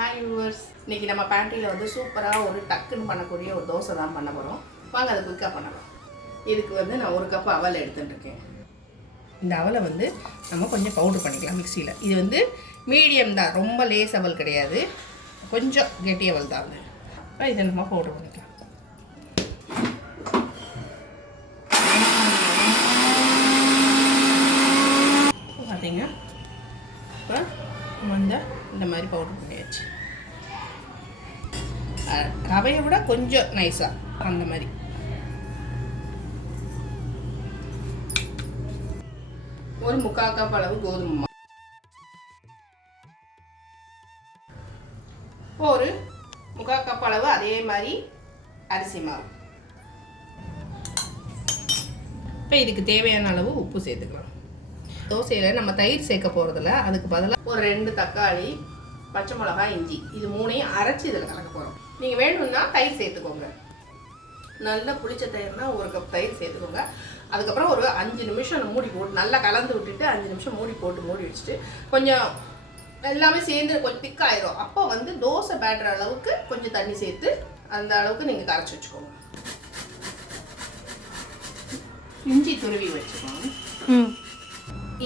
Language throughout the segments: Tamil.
ஹாய் யூவர்ஸ் இன்றைக்கி நம்ம பேண்ட்ரியில் வந்து சூப்பராக ஒரு டக்குன்னு பண்ணக்கூடிய ஒரு தோசை தான் பண்ண போகிறோம் வாங்க அதை குயிக்காக பண்ணலாம். இதுக்கு வந்து நான் ஒரு கப் அவல் எடுத்துட்டுருக்கேன் இந்த அவலை வந்து நம்ம கொஞ்சம் பவுடர் பண்ணிக்கலாம் மிக்சியில் இது வந்து மீடியம் தான். ரொம்ப லேஸ் அவல் கிடையாது. கொஞ்சம் கெட்டி அவல் தான் அது. இதை நம்ம பவுடர் பண்ணிக்கலாம் பார்த்தீங்க இப்போ நம்ம இந்த மாதிரி பவுடர் பண்ணியாச்சு. ரவையை விட கொஞ்சம் நைஸாக அந்த மாதிரி. ஒரு முக்கால் கப் அளவு கோதுமை ஒரு முக்கால் கப் அளவு அதே மாதிரி அரிசி மாவு. இப்போ இதுக்கு தேவையான அளவு உப்பு சேர்த்துக்கலாம். தோசையில் நம்ம தயிர் சேர்க்க போகிறதில்ல அதுக்கு பதிலாக ஒரு ரெண்டு தக்காளி பச்சை மிளகாய் இஞ்சி. இது மூணையும் அரைச்சி இதில் கலக்க போகிறோம் நீங்கள் வேணும்னா தயிர் சேர்த்துக்கோங்க. நல்லா புளிச்ச தயிர்னா ஒரு கப் தயிர் சேர்த்துக்கோங்க. அதுக்கப்புறம் ஒரு அஞ்சு நிமிஷம் மூடி போட்டு நல்லா கலந்து விட்டுட்டு அஞ்சு நிமிஷம் மூடி போட்டு மூடி வச்சுட்டு கொஞ்சம் எல்லாமே சேர்ந்து கொஞ்சம் திக்காயிரும் அப்போ வந்து தோசை பேட்டர் அளவுக்கு கொஞ்சம் தண்ணி சேர்த்து அந்த அளவுக்கு நீங்கள் கரைச்சி வச்சுக்கோங்க. இஞ்சி துருவி வச்சுக்கோங்க. ம்.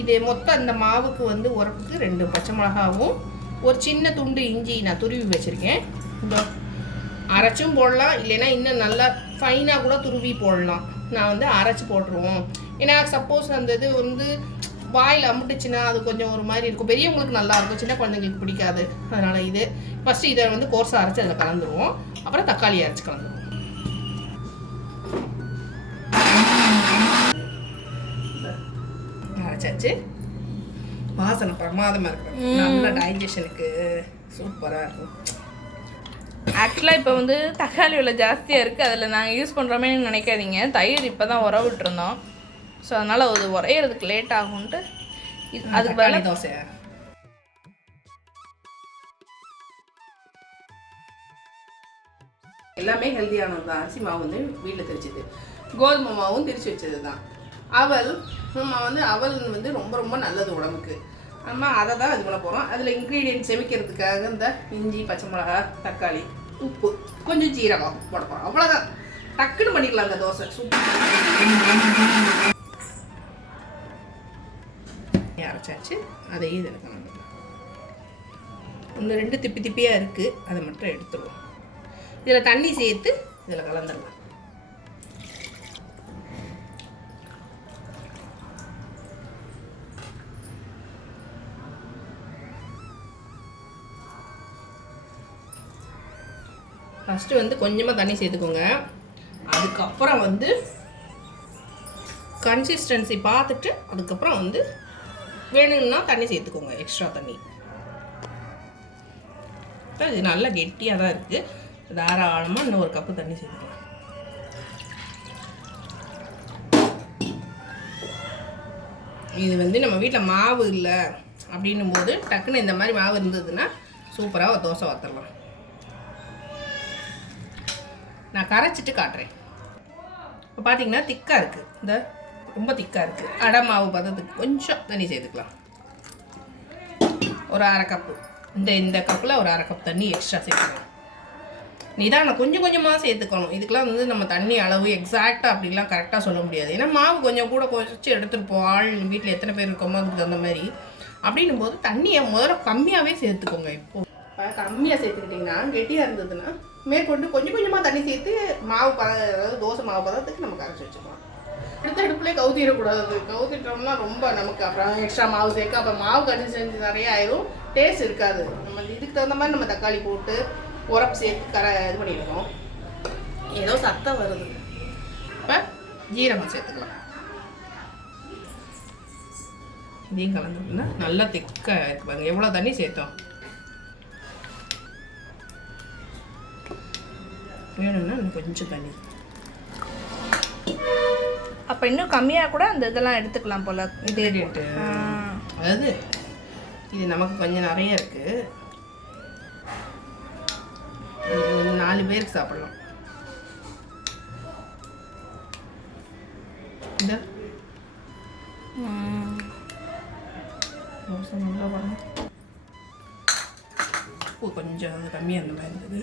இது மொத்தம் அந்த மாவுக்கு வந்து உரப்புக்கு ரெண்டு பச்சை மிளகாவும் ஒரு சின்ன துண்டு இஞ்சி நான் துருவி வச்சுருக்கேன். இந்த அரைச்சும் போடலாம் இல்லைன்னா இன்னும் நல்லா ஃபைனாக கூட துருவி போடலாம். நான் வந்து அரைச்சி போட்டுருவோம். ஏன்னா சப்போஸ் அந்த இது வந்து வாயில் அமுட்டுச்சுன்னா அது கொஞ்சம் ஒரு மாதிரி இருக்கும். பெரியவங்களுக்கு நல்லா இருக்கும் சின்ன குழந்தைங்களுக்கு பிடிக்காது. அதனால் இது. ஃபஸ்ட்டு இதை வந்து கோர்ஸாக அரைச்சி அதில் கலந்துருவோம். அப்புறம் தக்காளி அரைச்சி கலந்துருவோம். அரைச்சாச்சு வாசனை பிரமாதமாக இருக்கும் நல்ல டைஜஷனுக்கு சூப்பராக இருக்கும். ஆக்சுவலாக இப்போ வந்து தக்காளி விலை ஜாஸ்தியாக இருக்குது அதில் நாங்கள் யூஸ் பண்ணுறோமே நினைக்காதீங்க. தயிர் இப்போ தான் உர விட்டுருந்தோம். ஸோ அதனால் அது உரையிறதுக்கு லேட் ஆகும்ன்ட்டு அதுக்கு பதிலா தோசை. எல்லாமே ஹெல்த்தியானது தான் அரிசி மாவு வந்து வீட்டில் திரிச்சது கோதுமை மாவும் திரிச்சு வச்சது தான் அவல் நம்ம வந்து அவல் வந்து ரொம்ப ரொம்ப நல்லது உடம்புக்கு. நம்ம அதை தான் இது பண்ண போகிறோம் அதில் இன்க்ரீடியன்ட் செமிக்கிறதுக்காக இந்த இஞ்சி பச்சை மிளகா தக்காளி உப்பு கொஞ்சம் ஜீரகம் போட போகிறோம் அவ்வளோதான் டக்குன்னு பண்ணிக்கலாம் அந்த தோசை. சூப்பர் அரைச்சாச்சு. அதையும் இதில் கலந்து இந்த ரெண்டு திப்பி திப்பியாக இருக்குது அதை மட்டும் எடுத்துருவோம். இதில் தண்ணி சேர்த்து இதில் கலந்துடலாம். ஃபஸ்ட்டு வந்து கொஞ்சமாக தண்ணி சேர்த்துக்கோங்க. அதுக்கப்புறம் வந்து கன்சிஸ்டன்சி பார்த்துட்டு அதுக்கப்புறம் வந்து வேணும்னா தண்ணி சேர்த்துக்கோங்க எக்ஸ்ட்ரா தண்ணி. இது நல்லா கெட்டியாக தான் இருக்குது தாராளமாக இன்னும் ஒரு கப்பு தண்ணி சேர்த்துக்கலாம். இது வந்து நம்ம வீட்டில் மாவு இல்லை அப்படின்னும் போது டக்குன்னு இந்த மாதிரி மாவு இருந்ததுன்னா சூப்பராக தோசை வத்தரலாம். நான் கரைச்சிட்டு காட்டுறேன். இப்போ பார்த்தீங்கன்னா திக்காக இருக்குது இந்த ரொம்ப திக்காக இருக்குது அடை மாவு பதத்துக்கு கொஞ்சம் தண்ணி சேர்த்துக்கலாம். ஒரு அரை கப்பு இந்த இந்த கப்பில் ஒரு அரை கப் தண்ணி எக்ஸ்ட்ரா சேர்த்துக்கலாம். நிதானம் கொஞ்சம் கொஞ்சமாக சேர்த்துக்கணும். இதுக்கெல்லாம் வந்து நம்ம தண்ணி அளவு எக்ஸாக்டாக அப்படிலாம் கரெக்டாக சொல்ல முடியாது. ஏன்னா மாவு கொஞ்சம் கூட குறைச்சி எடுத்துருப்போம் ஆள் வீட்டில் எத்தனை பேர் இருக்கோமோ அதுக்கு தகுந்த மாதிரி. அப்படின்னும் போது தண்ணியை முதல்ல கம்மியாகவே சேர்த்துக்கோங்க இப்போ. கம்மியாக சேர்த்துக்கிட்டிங்கன்னா கெட்டியாக இருந்ததுன்னா மேற்கொண்டு கொஞ்சம் கொஞ்சமாக தண்ணி சேர்த்து மாவு பத அதாவது தோசை மாவு பதத்துக்கு நம்ம கரைச்சி வச்சுக்கலாம். அடுத்த அடுப்புலேயே கவுத்திடக்கூடாது கவுத்திட்டோம்னா ரொம்ப நமக்கு அப்புறம் எக்ஸ்ட்ரா மாவு சேர்க்க அப்புறம் மாவு கன்சிஸ்டன்சி நிறைய ஆயிரும். டேஸ்ட் இருக்காது. நம்ம இதுக்கு தகுந்த மாதிரி நம்ம தக்காளி போட்டு உரப்பு சேர்த்து கரை இது பண்ணியிருக்கோம் ஏதோ சத்தம் வருது. இப்போ ஜீரகம் சேர்த்துக்கலாம். இதையும் கலந்துருக்குன்னா நல்லா திக்காக இருக்கு பாருங்க. எவ்வளோ தண்ணி சேர்த்தோம்? வேணும்னா இன்னும் கொஞ்சம் தண்ணி. அப்போ இன்னும் கம்மியாக கூட அந்த இதெல்லாம் எடுத்துக்கலாம் போல். இது ingredient. அதாவது இது நமக்கு கொஞ்சம் நிறைய இருக்கு. இது ஒரு நாலு பேருக்கு சாப்பிடலாம். இந்த? கொஞ்சம் கம்மியாக இருந்த மாதிரி இருந்தது.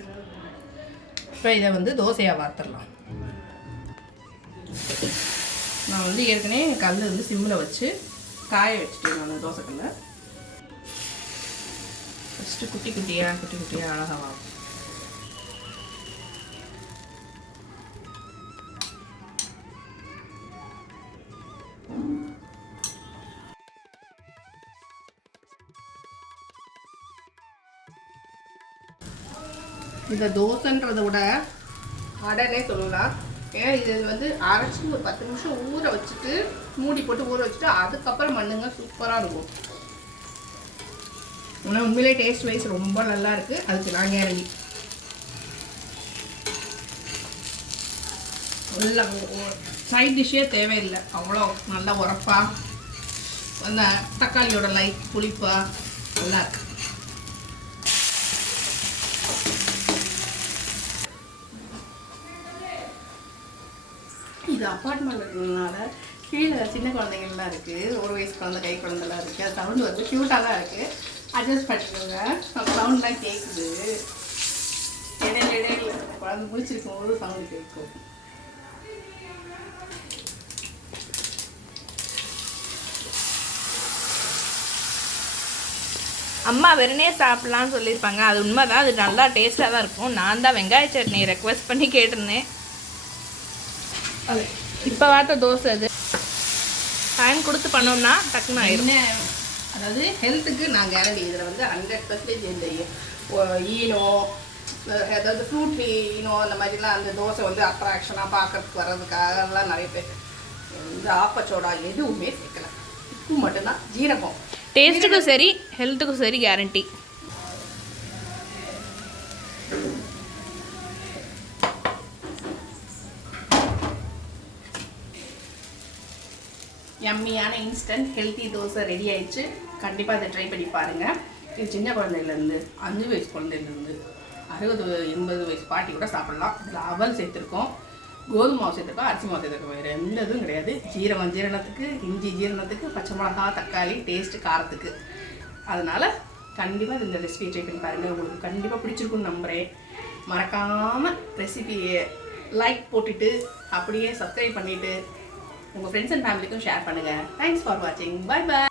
இப்போ இதை வந்து தோசையாக வார்த்துடலாம் நான் வந்து ஏற்கனவே கல் வந்து சிம்மில் வச்சு காய வச்சுட்டேன் நான் தோசைக்கல்ல. ஃபஸ்ட்டு குட்டி குட்டியாக குட்டி குட்டியாக அழகாக வாங்க இந்த தோசைன்றதை விட அடனே சொல்லலாம். ஏன்னா இது வந்து அரைச்சி ஒரு பத்து நிமிஷம் ஊற வச்சுட்டு மூடி போட்டு ஊற வச்சுட்டு அதுக்கப்புறம் பண்ணுங்க. சூப்பராக இருக்கும். ஆனால் உண்மையிலே டேஸ்ட் வைஸ் ரொம்ப நல்லா இருக்கு. அதுக்கு நான் இறங்கி. நல்லா சைட் டிஷ்ஷே தேவையில்லை. அவ்வளோ நல்லா உரப்பாக அந்த தக்காளியோட லைட் புளிப்பாக நல்லா இருக்கு. இது அப்பார்ட்மெண்ட் இருக்கிறதுனால கீழே சின்ன குழந்தைங்கள்லாம் இருக்குது ஒரு வயசு குழந்தை கை குழந்தைலாம் இருக்குது அது சவுண்டு வந்து க்யூட்டாக தான் இருக்குது அட்ஜஸ்ட் பண்ணிக்கோங்க. சவுண்ட்லாம் கேட்குது இடையில இடையில குழந்தை முடிச்சிருக்கும் போது சவுண்டு கேட்கும். அம்மா வெறுனே சாப்பிட்லான்னு சொல்லியிருப்பாங்க. அது உண்மைதான். அது நல்லா டேஸ்ட்டாக தான் இருக்கும். நான் தான் வெங்காய சட்னி ரெக்வஸ்ட் பண்ணி கேட்டிருந்தேன். அது. இப்போ பார்த்த தோசை அது. டைம் கொடுத்து பண்ணோம்னா டக்குன்னு ஆயிடும் என்ன அதாவது ஹெல்த்துக்கு நான் கேரண்டி இதில் வந்து ஹண்ட்ரட் பர்சன்டேஜ் இந்த ஈனோ அதாவது ஃப்ரூட் ஈனோ அந்த மாதிரிலாம் அந்த தோசை வந்து அட்ராக்ஷனாக பார்க்கறதுக்கு வர்றதுக்காகலாம் நிறைய பேர். இந்த ஆப்பச்சோடா எதுவுமே சேர்க்கல. உப்பு மட்டும்தான் ஜீரகம். டேஸ்ட்டுக்கும் சரி ஹெல்த்துக்கும் சரி கேரண்டி யம்மியான இன்ஸ்டன்ட் ஹெல்த்தி தோசை ரெடி ஆயிடுச்சு. கண்டிப்பாக அதை ட்ரை பண்ணி பாருங்கள் இது சின்ன குழந்தையிலேருந்து அஞ்சு வயசு குழந்தையிலேருந்து அறுபது எண்பது வயசு பாட்டி கூட சாப்பிடலாம். இதில் அவல் சேர்த்துருக்கோம். கோதுமை மாவு சேர்த்துருக்கோம் அரிசி மாவு சேர்த்துருக்கோம். வேறு எந்த இதுவும் கிடையாது. ஜீரகம் ஜீரணத்துக்கு இஞ்சி ஜீரணத்துக்கு பச்சை மிளகா தக்காளி டேஸ்ட்டு காரத்துக்கு. அதனால் கண்டிப்பாக இந்த ரெசிபியை ட்ரை பண்ணி பாருங்கள் உங்களுக்கு கண்டிப்பாக பிடிச்சிருக்குன்னு நம்புகிறேன் மறக்காமல் ரெசிபியை லைக் போட்டுட்டு அப்படியே சப்ஸ்கிரைப் பண்ணிவிட்டு உங்கள் ஃப்ரெண்ட்ஸ் அண்ட் ஃபேமிலிக்கும் ஷேர் பண்ணுங்கள் தேங்க்ஸ் ஃபார் வாட்சிங் பை பை